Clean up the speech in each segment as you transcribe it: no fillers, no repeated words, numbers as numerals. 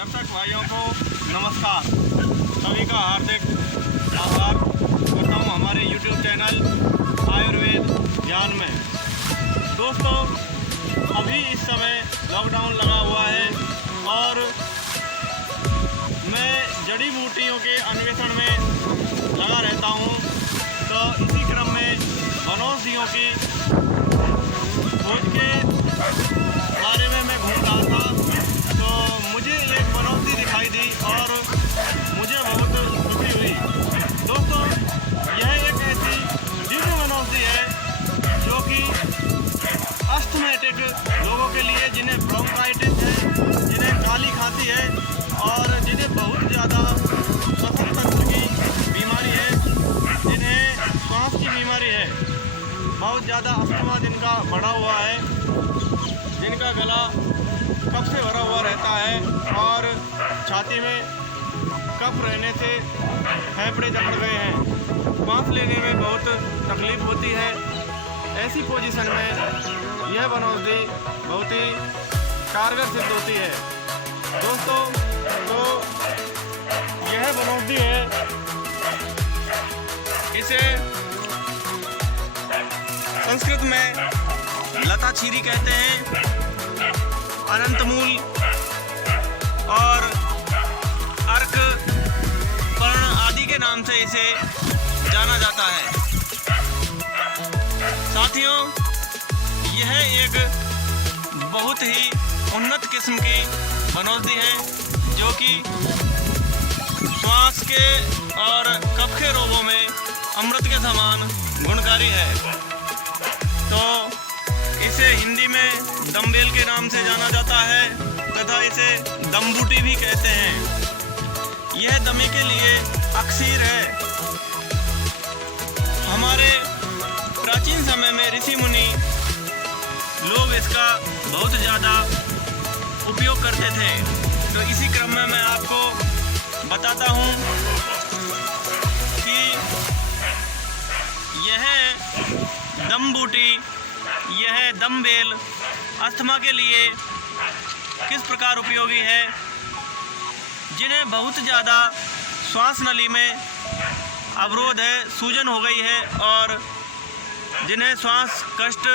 दर्शक भाइयों को नमस्कार। सभी का हार्दिक आभार करता हूँ हमारे YouTube चैनल आयुर्वेद ज्ञान में। दोस्तों, अभी इस समय लॉकडाउन लगा हुआ है और मैं जड़ी बूटियों के अन्वेषण में लगा रहता हूँ। तो इसी क्रम में वनौषधियों की खोज के बारे में मैं घूम रहा था, तो मुझे एक वनौषधि दिखाई दी और मुझे बहुत खुशी हुई। दोस्तों, यह एक ऐसी दिव्य वनौषधि है जो कि अस्थमैटिक लोगों के लिए, जिन्हें ब्रोंकाइटिस है, जिन्हें काली खांसी है और जिन्हें बहुत ज़्यादा श्वसन तंत्र की बीमारी है, जिन्हें सांस की बीमारी है, बहुत ज़्यादा अस्थमा जिनका बढ़ा हुआ है, जिनका गला कफ से भरा हुआ रहता है और छाती में कफ रहने से फेफड़े जकड़ गए हैं, सांस लेने में बहुत तकलीफ होती है। ऐसी पोजीशन में यह वनौषधि बहुत ही कारगर सिद्ध होती है। दोस्तों, तो यह वनौषधि है, इसे संस्कृत में लता छीरी कहते हैं, अनंतमूल और अर्क पर्ण आदि के नाम से इसे जाना जाता है। साथियों, यह एक बहुत ही उन्नत किस्म की वनौषधि है जो कि श्वास के और कफ के रोगों में अमृत के समान गुणकारी है। तो इसे हिंदी में दमबेल के नाम से जाना जाता है तथा इसे दमबूटी भी कहते हैं। यह दमे के लिए अक्सीर है। हमारे प्राचीन समय में ऋषि मुनि लोग इसका बहुत ज़्यादा उपयोग करते थे। तो इसी क्रम में मैं आपको बताता हूँ कि यह दमबूटी, यह दमबेल अस्थमा के लिए किस प्रकार उपयोगी है। जिन्हें बहुत ज़्यादा श्वास नली में अवरोध है, सूजन हो गई है और जिन्हें श्वास कष्ट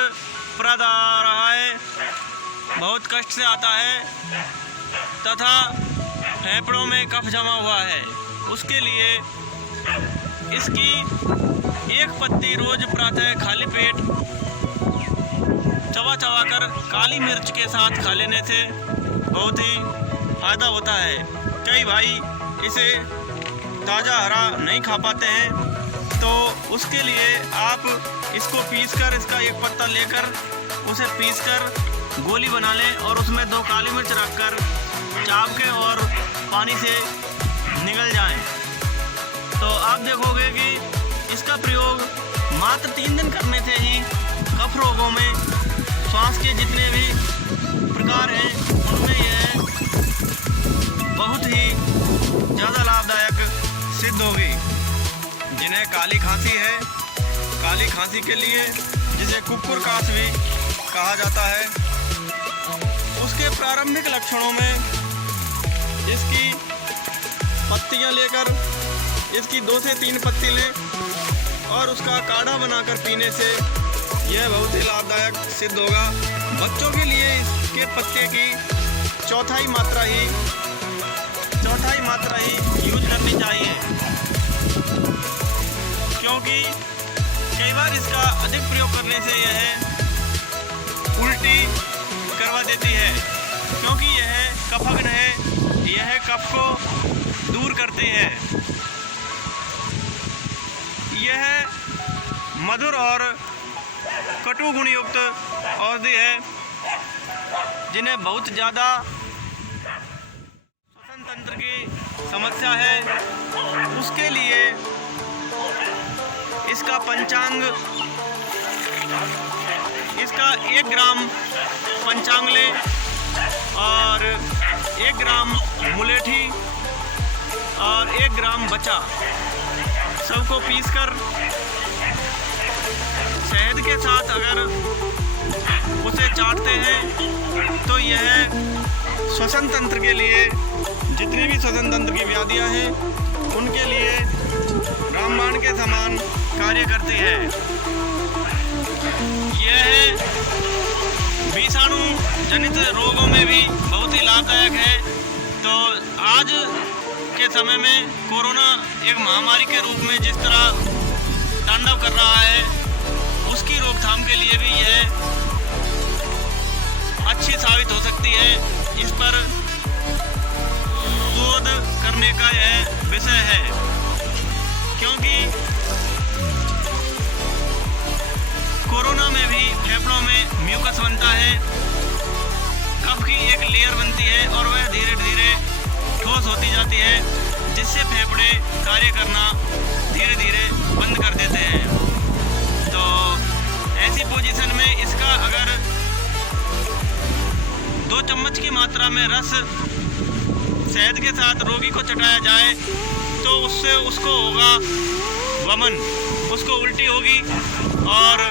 प्रद आ रहा है, बहुत कष्ट से आता है तथा फेफड़ों में कफ जमा हुआ है, उसके लिए इसकी एक पत्ती रोज प्रातः खाली पेट चबा चबा कर काली मिर्च के साथ खा लेने से बहुत ही फ़ायदा होता है। कई भाई इसे ताज़ा हरा नहीं खा पाते हैं, तो उसके लिए आप इसको पीसकर, इसका एक पत्ता लेकर उसे पीसकर गोली बना लें और उसमें 2 काली मिर्च रखकर चाप के और पानी से निगल जाएं। तो आप देखोगे कि इसका प्रयोग मात्र 3 दिन करने से ही कफ रोगों में श्वास के जितने भी प्रकार हैं उनमें यह बहुत ही ज़्यादा लाभदायक सिद्ध होगी। जिन्हें काली खांसी है, काली खांसी के लिए जिसे कुक्कुर काश भी कहा जाता है, उसके प्रारंभिक लक्षणों में इसकी पत्तियां लेकर इसकी 2 से 3 पत्ती लें और उसका काढ़ा बनाकर पीने से यह बहुत ही लाभदायक सिद्ध होगा। बच्चों के लिए इसके पत्ते की चौथाई मात्रा ही यूज करनी चाहिए, क्योंकि कई बार इसका अधिक प्रयोग करने से यह उल्टी करवा देती है, क्योंकि यह कफग्न है, यह कफ को दूर करती है। यह मधुर और कटु गुण युक्त औषधि है, जिन्हें बहुत ज़्यादा श्वसन तंत्र की समस्या है, उसके लिए इसका पंचांग, इसका 1 ग्राम पंचांग लें और 1 ग्राम मुलेठी और 1 ग्राम बचा, सबको पीसकर शहद के साथ अगर उसे चाटते हैं तो यह श्वसन तंत्र के लिए जितनी भी श्वसन तंत्र की व्याधियाँ हैं उनके लिए रामबाण के समान कार्य करती है। यह विषाणु जनित रोगों में भी बहुत ही लाभदायक है। तो आज के समय में कोरोना एक महामारी के रूप में जिस तरह तांडव कर रहा है, उसकी रोकथाम के लिए भी यह अच्छी साबित हो सकती है। इस पर शोध करने का यह विषय है, क्योंकि कोरोना में भी फेफड़ों में म्यूकस बनता है, कफ की एक लेयर बनती है और वह धीरे धीरे ठोस होती जाती है, जिससे फेफड़े कार्य करना धीरे धीरे बंद कर देते हैं। तो ऐसी पोजीशन में इसका अगर 2 चम्मच की मात्रा में रस शहद के साथ रोगी को चटाया जाए तो उससे उसको होगा वमन, उसको उल्टी होगी और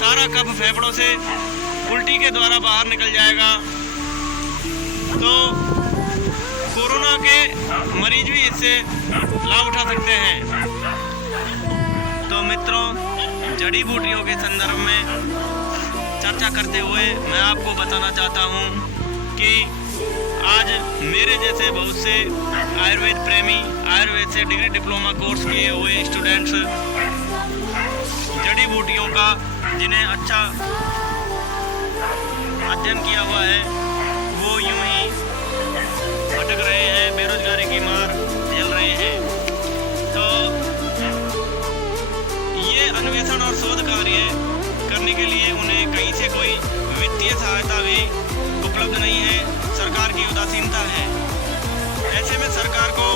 सारा कफ फेफड़ों से उल्टी के द्वारा बाहर निकल जाएगा। तो कोरोना के मरीज भी इससे लाभ उठा सकते हैं। तो मित्रों, जड़ी बूटियों के संदर्भ में चर्चा करते हुए मैं आपको बताना चाहता हूँ कि आज मेरे जैसे बहुत से आयुर्वेद प्रेमी, आयुर्वेद से डिग्री डिप्लोमा कोर्स किए हुए स्टूडेंट्स जड़ी बूटियों का जिन्हें अच्छा अध्ययन किया हुआ है, वो यूं ही भटक रहे हैं, बेरोजगारी की मार झेल रहे हैं। तो ये अन्वेषण और शोध कार्य करने के लिए उन्हें कहीं से कोई वित्तीय सहायता भी उपलब्ध नहीं है, सरकार की उदासीनता है। ऐसे में सरकार को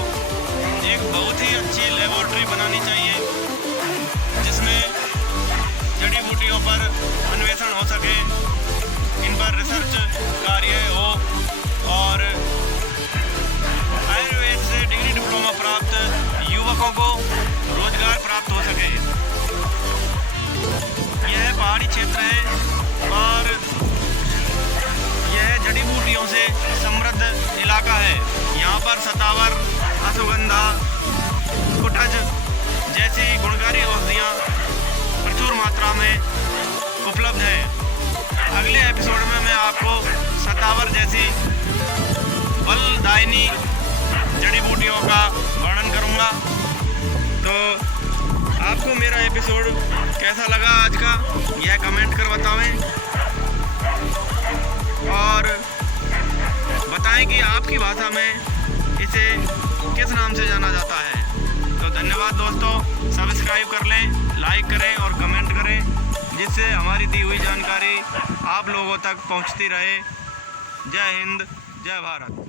एक बहुत ही अच्छी लेबोरेटरी बनानी चाहिए, जिसमें जड़ी बूटियों पर अन्वेषण हो सके, इन पर रिसर्च कार्य हो और आयुर्वेद से डिग्री डिप्लोमा प्राप्त युवकों को रोजगार प्राप्त हो सके। यह पहाड़ी क्षेत्र है और यह जड़ी बूटियों से समृद्ध इलाका है। यहाँ पर सतावर, अश्वगंधा, कुटज जैसी गुणकारी औषधियाँ प्रचुर मात्रा में उपलब्ध हैं। अगले एपिसोड में मैं आपको सतावर जैसी बलदायिनी जड़ी बूटियों का वर्णन करूँगा। तो आपको मेरा एपिसोड कैसा लगा आज का, यह कमेंट कर बताएं और बताएं कि आपकी भाषा में इसे किस नाम से जाना जाता है। तो धन्यवाद दोस्तों, सब्सक्राइब कर लें, लाइक करें और कमेंट करें, जिससे हमारी दी हुई जानकारी आप लोगों तक पहुंचती रहे। जय हिंद, जय भारत।